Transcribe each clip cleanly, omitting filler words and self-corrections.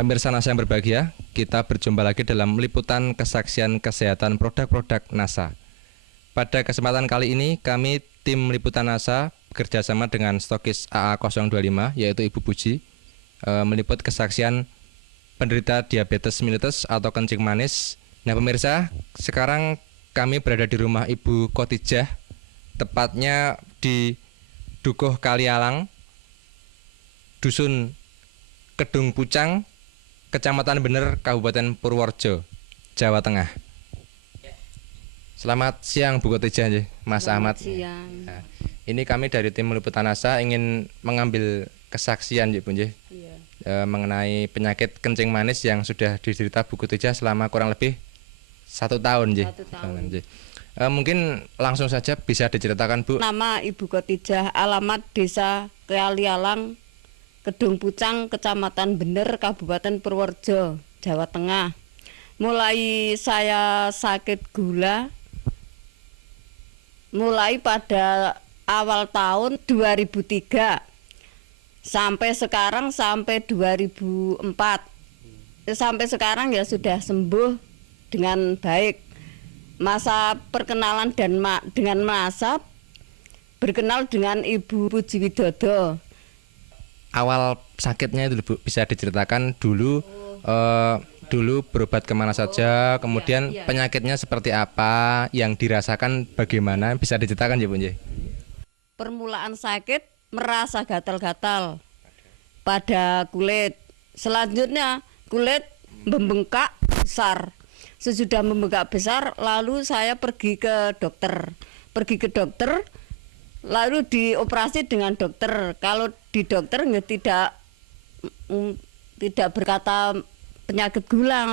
Pemirsa NASA yang berbahagia, kita berjumpa lagi dalam liputan kesaksian kesehatan produk-produk NASA. Pada kesempatan kali ini, kami tim liputan NASA bekerjasama dengan stokis AA025, yaitu Ibu Puji, meliput kesaksian penderita diabetes mellitus atau kencing manis. Nah pemirsa, sekarang kami berada di rumah Ibu Khotijah, tepatnya di Dukuh Kalialang, Dusun Kedung Pucang, Kecamatan Bener, Kabupaten Purworejo, Jawa Tengah. Selamat siang Bu Khotijah, Mas Ahmad. Siang. Nah, ini kami dari tim liputan NASA ingin mengambil kesaksian Bu, mengenai penyakit kencing manis yang sudah diderita Bu Khotijah selama kurang lebih 1 tahun. 1 tahun. Mungkin langsung saja bisa diceritakan Bu. Nama Ibu Khotijah, alamat Desa Kalialang, Kedung Pucang, Kecamatan Bener, Kabupaten Purworejo, Jawa Tengah. Mulai saya sakit gula mulai pada awal tahun 2003 sampai sekarang, sampai 2004. Sampai sekarang ya sudah sembuh dengan baik. Masa perkenalan dan dengan masa berkenal dengan Ibu Puji Widodo. Awal sakitnya itu Bu, bisa diceritakan dulu dulu berobat kemana saja, kemudian penyakitnya seperti apa, yang dirasakan bagaimana, bisa diceritakan ya Bu? Permulaan sakit merasa gatal-gatal pada kulit. Selanjutnya kulit membengkak besar. Sesudah membengkak besar, lalu saya pergi ke dokter. Lalu dioperasi dengan dokter. Kalau di dokter nggak tidak berkata penyakit gula,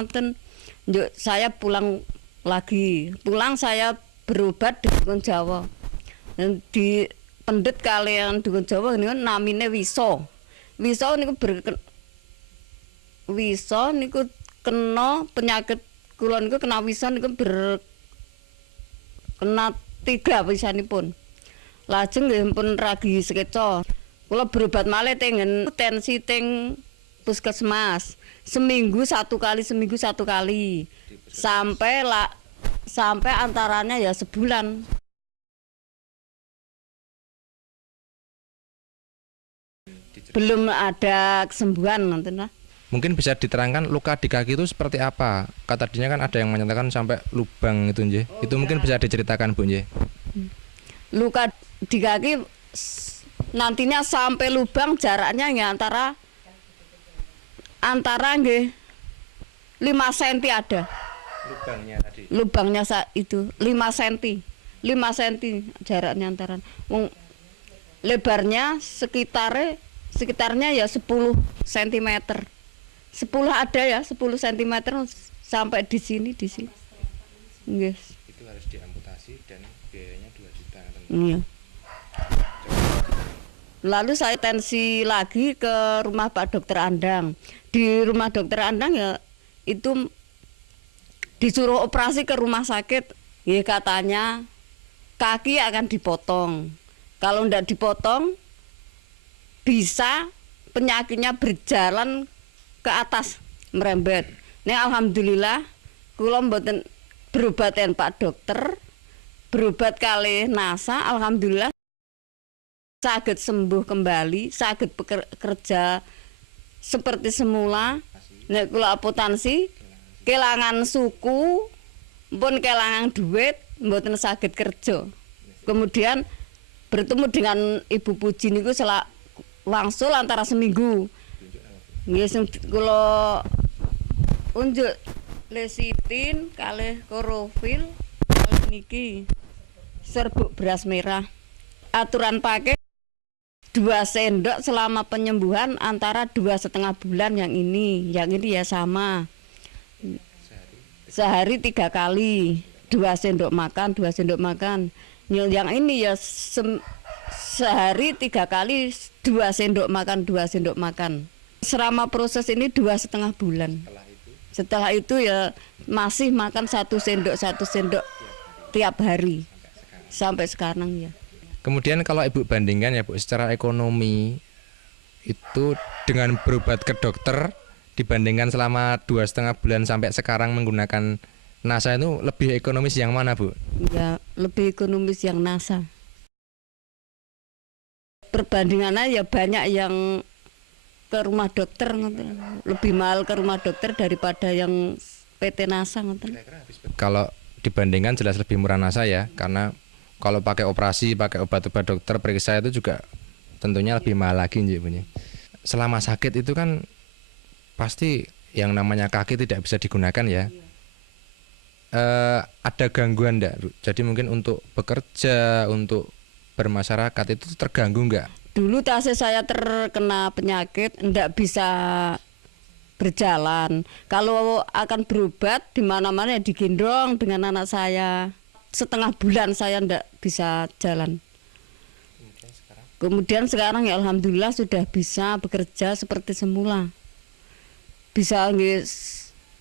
saya pulang lagi. Pulang saya berobat di Dukun Jawa. Dan di pendet kalian Dukun Jawa ini kan namine Wiso. Wiso niku kena penyakit kula niku kena Wiso niku kena 3 pisanipun. Lajeng nggih pun ragi sekeca. Kula berobat malih tengen tensi teng puskesmas. Seminggu satu kali. Sampai antaranya ya sebulan. Belum ada kesembuhan nanti lah. Mungkin bisa diterangkan luka di kaki itu seperti apa? Kata tadinya kan ada yang menyatakan sampai lubang itu nje. Itu mungkin bisa diceritakan Bu nje. Luka di kaki nantinya sampai lubang jaraknya ya antara nggih 5 cm ada. Lubangnya tadi. Lubangnya itu 5 cm. 5 cm jaraknya antara. Lebarnya sekitarnya ya 10 cm. 10 ada ya, 10 cm sampai di sini. Nggih. Itu harus diamputasi dan biayanya 2 juta. Iya. Lalu saya tensi lagi ke rumah Pak Dokter Andang. Di rumah Dokter Andang ya itu disuruh operasi ke rumah sakit. Ya katanya kaki akan dipotong. Kalau tidak dipotong bisa penyakitnya berjalan ke atas merembet. Nah alhamdulillah kula mboten berobaten Pak Dokter, berobat kali NASA, alhamdulillah saged sembuh kembali, saged bekerja seperti semula. Nek kula apotansi kelangan suku pun kelangan duit mboten saged kerja. Kemudian bertemu dengan Ibu Puji niku wangsul antara seminggu. Nggih sing kula unjuk lesitin kalih klorofil kalih niki serbuk beras merah. Aturan pakai 2 sendok selama penyembuhan antara 2,5 bulan yang ini ya sama. Sehari 3 kali, 2 sendok makan. Yang ini ya sehari 3 kali 2 sendok makan. Selama proses ini 2,5 bulan. Setelah itu ya masih makan 1 sendok tiap hari sampai sekarang ya. Kemudian kalau Ibu bandingkan ya Bu, secara ekonomi itu dengan berobat ke dokter dibandingkan selama 2,5 bulan sampai sekarang menggunakan NASA itu lebih ekonomis yang mana, Bu? Ya, lebih ekonomis yang NASA. Perbandingannya ya banyak yang ke rumah dokter, ngoten. Lebih mahal ke rumah dokter daripada yang PT NASA. Ngoten. Kalau dibandingkan jelas lebih murah NASA ya, karena kalau pakai operasi, pakai obat-obat dokter periksa itu juga tentunya lebih mahal lagi, Bu. Selama sakit itu kan pasti yang namanya kaki tidak bisa digunakan ya. Ada gangguan enggak? Jadi mungkin untuk bekerja, untuk bermasyarakat itu terganggu enggak? Dulu tasnya saya terkena penyakit, enggak bisa berjalan. Kalau akan berobat di mana-mana ya digendong dengan anak saya. Setengah bulan saya enggak bisa jalan. Kemudian sekarang ya alhamdulillah sudah bisa bekerja seperti semula. Bisa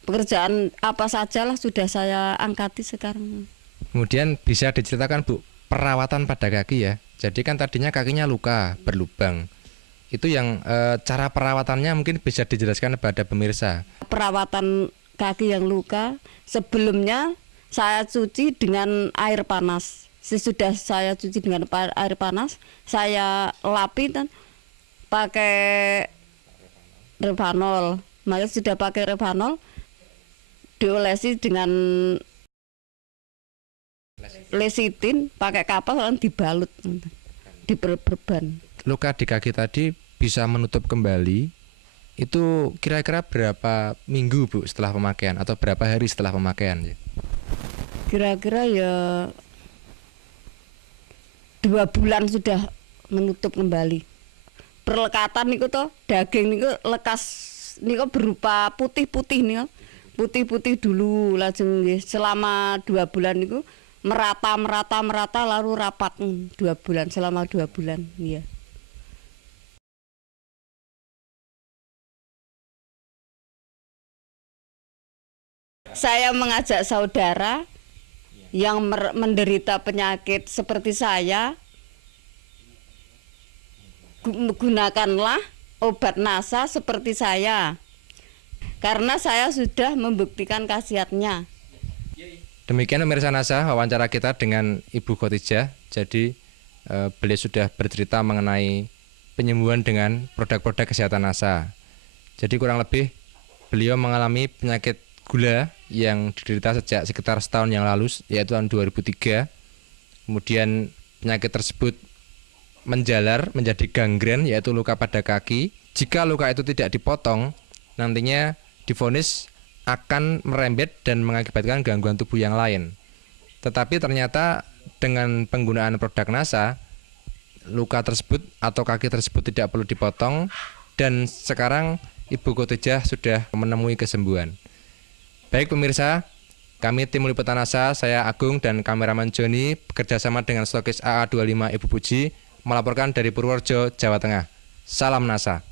pekerjaan apa sajalah sudah saya angkati sekarang. Kemudian bisa diceritakan, Bu, perawatan pada kaki ya. Jadi kan tadinya kakinya luka, berlubang. Itu yang cara perawatannya mungkin bisa dijelaskan kepada pemirsa. Perawatan kaki yang luka, sebelumnya saya cuci dengan air panas. Sesudah saya cuci dengan air panas, saya lapi dan pakai Revanol. Maka sudah pakai Revanol, diolesi dengan lesitin, pakai kapas lalu dibalut, diperban. Luka di kaki tadi bisa menutup kembali. Itu kira-kira berapa minggu, Bu, setelah pemakaian atau berapa hari setelah pemakaian? Kira-kira ya 2 bulan sudah menutup kembali. Perlekatan niku toh, daging niku lekas niku berupa putih-putih niku. Putih-putih dulu lajeng selama 2 bulan niku merata lalu rapat 2 bulan selama 2 bulan ya. Saya mengajak saudara yang menderita penyakit seperti saya, gunakanlah obat NASA seperti saya. Karena saya sudah membuktikan khasiatnya. Demikian pemirsa NASA, wawancara kita dengan Ibu Khotijah. Jadi beliau sudah bercerita mengenai penyembuhan dengan produk-produk kesehatan NASA. Jadi kurang lebih beliau mengalami penyakit gula yang diderita sejak sekitar setahun yang lalu, yaitu tahun 2003. Kemudian penyakit tersebut menjalar menjadi gangren, yaitu luka pada kaki. Jika luka itu tidak dipotong, nantinya divonis akan merembet dan mengakibatkan gangguan tubuh yang lain. Tetapi ternyata dengan penggunaan produk NASA, luka tersebut atau kaki tersebut tidak perlu dipotong, dan sekarang Ibu Khotijah sudah menemui kesembuhan. Baik pemirsa, kami tim liputan NASA, saya Agung dan kameraman Joni bekerjasama dengan stokis AA25 Ibu Puji melaporkan dari Purworejo, Jawa Tengah. Salam NASA.